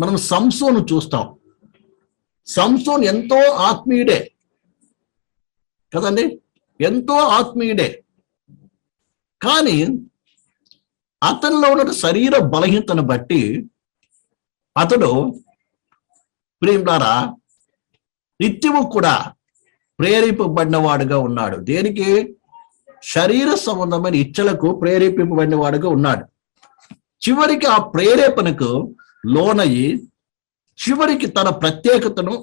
మనం సంసోను చూస్తాం. సంసోన్ ఎంతో ఆత్మీయుడే కదండి, ఎంతో ఆత్మీయుడే. కానీ అతనిలో ఉన్న శరీర బలహీనతను బట్టి అతడు ప్రియులారా నిత్యము కూడా ప్రేరేపింపబడిన వాడుగా ఉన్నాడు. దేనికి? శరీర సంబంధమైన ఇచ్చలకు ప్రేరేపింపబడిన వాడుగా ఉన్నాడు. చివరికి ఆ ప్రేరేపణకు లోనయ్యి చివరికి తన ప్రత్యేకతను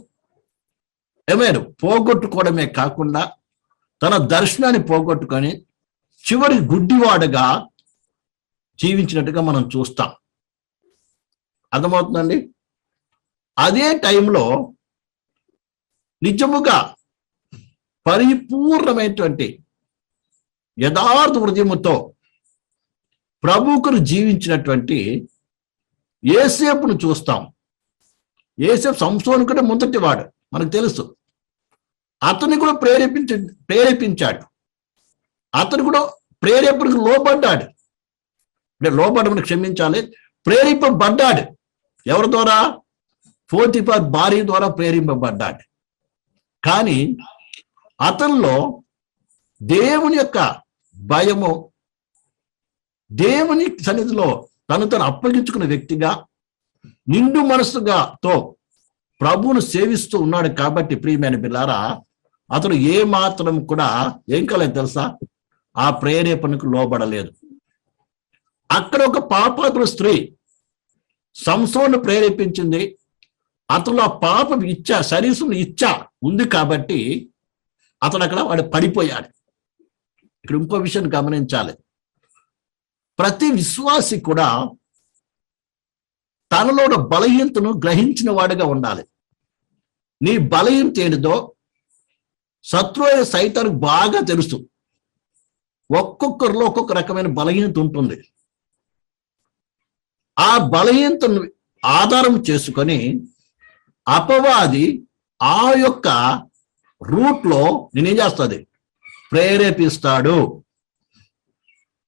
పోగొట్టుకోవడమే కాకుండా తన దర్శనాన్ని పోగొట్టుకొని చివరి గుడ్డివాడుగా జీవించినట్టుగా మనం చూస్తాం. అర్థమవుతుందండి? అదే టైంలో నిజముగా పరిపూర్ణమైనటువంటి యథార్థ హృదయముతో ప్రభువుకు జీవించినటువంటి యోసేపును చూస్తాం. యోసేపు సంసోను కూడా మొదటి వాడు, మనకు తెలుసు. అతన్ని కూడా ప్రేరేపించాడు. అతను కూడా ప్రేరేపణకు లోబడ్డాడు. అంటే లోబడమని క్షమించాలి, ప్రేరేపబడ్డాడు. ఎవరి ద్వారా? పోతిఫర్ భార్య ద్వారా ప్రేరేపబడ్డాడు. కానీ అతనిలో దేవుని యొక్క భయము, దేవుని సన్నిధిలో తను అప్పగించుకున్న వ్యక్తిగా నిండు మనసుగాతో ప్రభువును సేవిస్తూ ఉన్నాడు. కాబట్టి ప్రియమైన బిడ్డలారా, అతడు ఏ మాత్రం కూడా ఏం కాలేదు తెలుసా? ఆ ప్రేరేపణకు లోబడలేదు. అక్కడ ఒక పాపాత్మ స్త్రీ సంసోను ప్రేరేపించింది. అతను ఆ పాపం ఇచ్చా, శరీరం ఇచ్చా ఉంది కాబట్టి అతడు అక్కడ వాడు పడిపోయాడు. ఇక్కడ ఇంకో విషయాన్ని గమనించాలి. ప్రతి విశ్వాసి కూడా తనలో బలహీనతను గ్రహించిన వాడిగా ఉండాలి. నీ బలహీనత ఏంటిదో శత్రువు అయిన సైతానికి బాగా తెలుసు. ఒక్కొక్కరిలో ఒక్కొక్క రకమైన బలహీనత ఉంటుంది. ఆ బలహీనతను ఆధారం చేసుకొని అపవాది ఆ యొక్క రూట్లో నేనేం చేస్తుంది? ప్రేరేపిస్తాడు.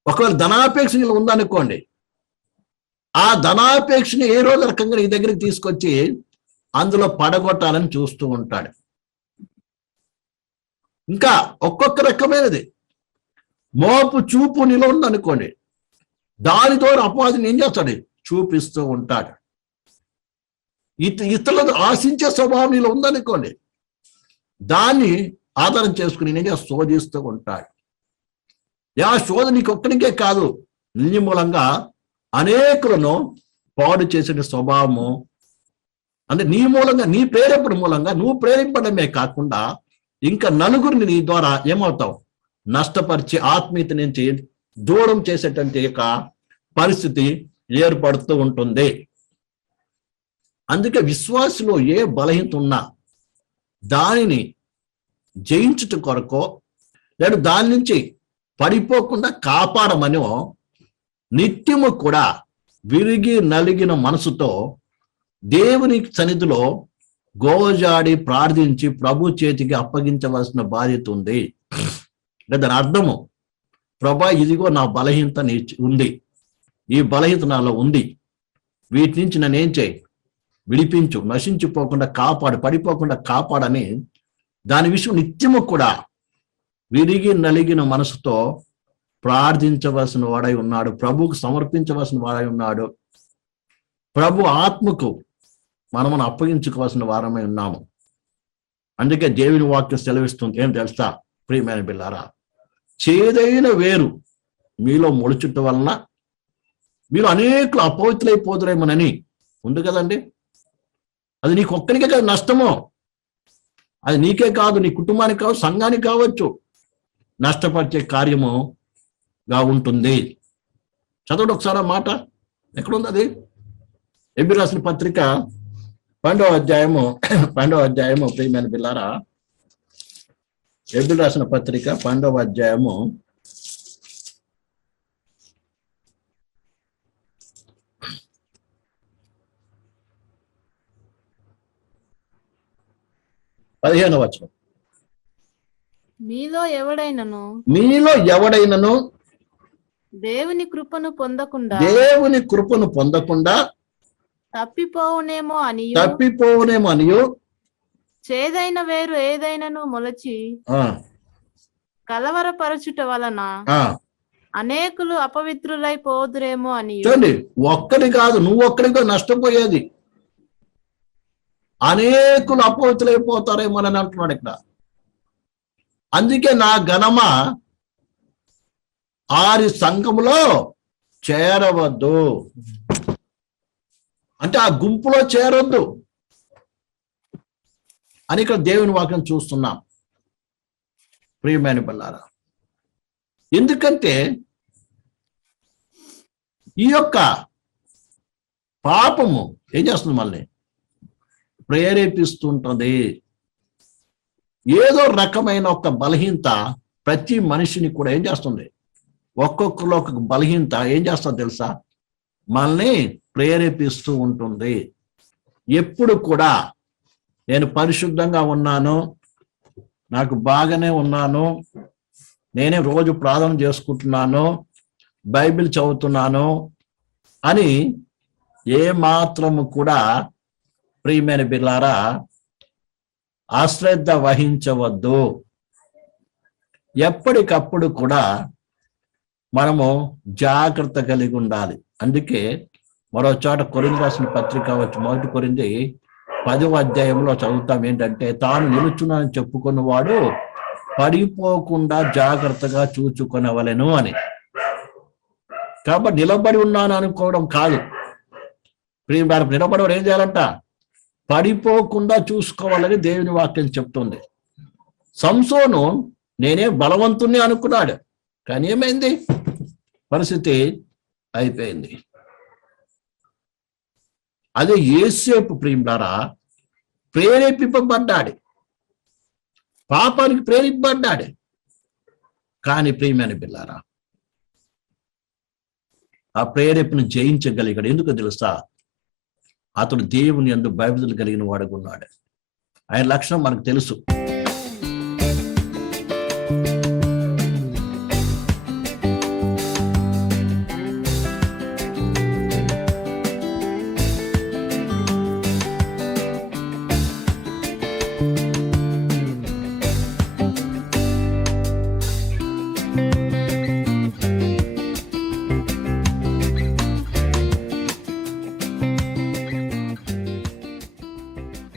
ఒకవేళ ధనాపేక్ష ఉందనుకోండి, ఆ ధనాపేక్షని ఏ రోజు రకంగా నీ దగ్గరికి తీసుకొచ్చి అందులో పడగొట్టాలని చూస్తూ ఉంటాడు. ఇంకా ఒక్కొక్క రకమైనది మోపు చూపు నీలో ఉందనుకోండి, దానితో అపవాదిని ఏం చేస్తాడు? చూపిస్తూ ఉంటాడు. ఇతరులను ఆశించే స్వభావం నీలో ఉందనుకోండి, దాన్ని ఆధారం చేసుకుని నేనే శోధిస్తూ ఉంటాడు. ఆ శోధ నీకు ఒక్కడికే కాదు, నీ మూలంగా అనేకులను పాడు చేసే స్వభావము. అంటే నీ మూలంగా, నీ ప్రేరేపణ మూలంగా నువ్వు ప్రేరేపడమే కాకుండా ఇంకా నలుగురిని నీ ద్వారా ఏమవుతావు? నష్టపరిచి ఆత్మీయత నుంచి దూరం చేసేటువంటి యొక్క పరిస్థితి ఏర్పడుతూ ఉంటుంది. అందుకే విశ్వాసులో ఏ బలహీనత ఉన్నా దానిని జయించుట కొరకో లేదా దాని నుంచి పడిపోకుండా కాపాడమనో నిత్యము కూడా విరిగి నలిగిన మనసుతో దేవుని సన్నిధిలో గోజాడి ప్రార్థించి ప్రభు చేతికి అప్పగించవలసిన బాధ్యత ఉంది. దాని అర్థము, ప్రభా ఇదిగో నా బలహీనత ఉంది, ఈ బలహీనత నాలో ఉంది, వీటి నుంచి నన్ను ఏం చేయి? విడిపించు, నశించిపోకుండా కాపాడు, పడిపోకుండా కాపాడని దాని విషయం నిత్యము కూడా విరిగి నలిగిన మనసుతో ప్రార్థించవలసిన వాడై ఉన్నాడు. ప్రభువుకు సమర్పించవలసిన వాడై ఉన్నాడు. ప్రభు ఆత్మకు మనమును అప్పగించుకోవాల్సిన వారమై ఉన్నాము. అందుకే దేవుని వాక్యం సెలవిస్తుంది. ఏం తెలుసా ప్రియమైన బిడ్డలారా? చేదైన వేరు మీలో మొలుచుట వలన మీరు అనేకులు అపవిత్రులైపోదురేమోనని ఉంది కదండి. అది నీకు ఒక్కరికే కాదు నష్టము, అది నీకే కాదు, నీ కుటుంబానికి కావచ్చు, సంఘానికి కావచ్చు, నష్టపరిచే కార్యముగా ఉంటుంది. చదవండి ఒకసారి ఆ మాట. ఎక్కడుంది అది? ఎబ్రీ రాసిన పత్రిక 12వ అధ్యాయము ప్రియమైన బిడ్డలారా, ఎబ్రీ రాసిన పత్రిక 12వ అధ్యాయము 15వ వచనం. మీలో ఎవడైనను దేవుని కృపను పొందకుండా తప్పిపోవునేమో అనియు చేదైన వేరు ఏదైనను మొలచి కలవరపరచుట వలన అనేకులు అపవిత్రులై పోదురేమో అని. చూడండి, ఒక్కడి కాదు, నువ్వు ఒక్కడితో నష్టపోయేది, అనేకులు అపవిత్రులైపోతారేమో అని అంటున్నాడు ఇక్కడ. అందుకే నా ఘనమ ఆరి సంఘములో చేరవద్దు అంటే ఆ గుంపులో చేరొద్దు అని ఇక్కడ దేవుని వాక్యం చూస్తున్నాం ప్రియమైన పిల్లారా. ఎందుకంటే ఈ యొక్క పాపము ఏం చేస్తుంది, మళ్ళీ ప్రేరేపిస్తుంటుంది. ఏదో రకమైన ఒక బలహీనత ప్రతి మనిషిని కూడా ఏం చేస్తుంది, ఒక్కొక్కరు ఒక్కొక్క బలహీనత ఏం చేస్తుంది తెలుసా, మనల్ని ప్రేరేపిస్తూ ఉంటుంది. ఎప్పుడు కూడా నేను పరిశుద్ధంగా ఉన్నాను, నాకు బాగానే ఉన్నాను, నేనే రోజు ప్రార్థన చేసుకుంటున్నాను, బైబిల్ చదువుతున్నాను అని ఏ మాత్రము కూడా ప్రియమైన బిడ్డలారా అశ్రద్ధ వహించవద్దు. ఎప్పటికప్పుడు కూడా మనము జాగ్రత్త కలిగి ఉండాలి. అందుకే మరో చోట కొరింథీ రాసిన పత్రిక వచ్చి 1 కొరింథీ 10వ అధ్యాయంలో చదువుతాం ఏంటంటే, తాను నిలుచున్నానని చెప్పుకున్నవాడు పడిపోకుండా జాగ్రత్తగా చూచుకొనవలెను అని. కాబట్టి నిలబడి ఉన్నాను అనుకోవడం కాదు, నిలబడవరు ఏం చేయాలంట, పడిపోకుండా చూసుకోవాలని దేవుని వాక్యం చెప్తుంది. సంసోను నేనే బలవంతుణ్ణి అనుకున్నాడు, కానీ ఏమైంది, పరిస్థితి అయిపోయింది. అదే యేసేపు ప్రియులారా ప్రేరేపింపబడ్డాడు, పాపానికి ప్రేరేపింపబడ్డాడు, కానీ ప్రియమైన బిడ్డలారా ఆ ప్రేరేపణ జయించగలిగాడు. ఎందుకు తెలుసా, అతడు దేవుని యందు భయభక్తులు కలిగిన వాడుగా ఉన్నాడు. ఆయన లక్షణం మనకు తెలుసు.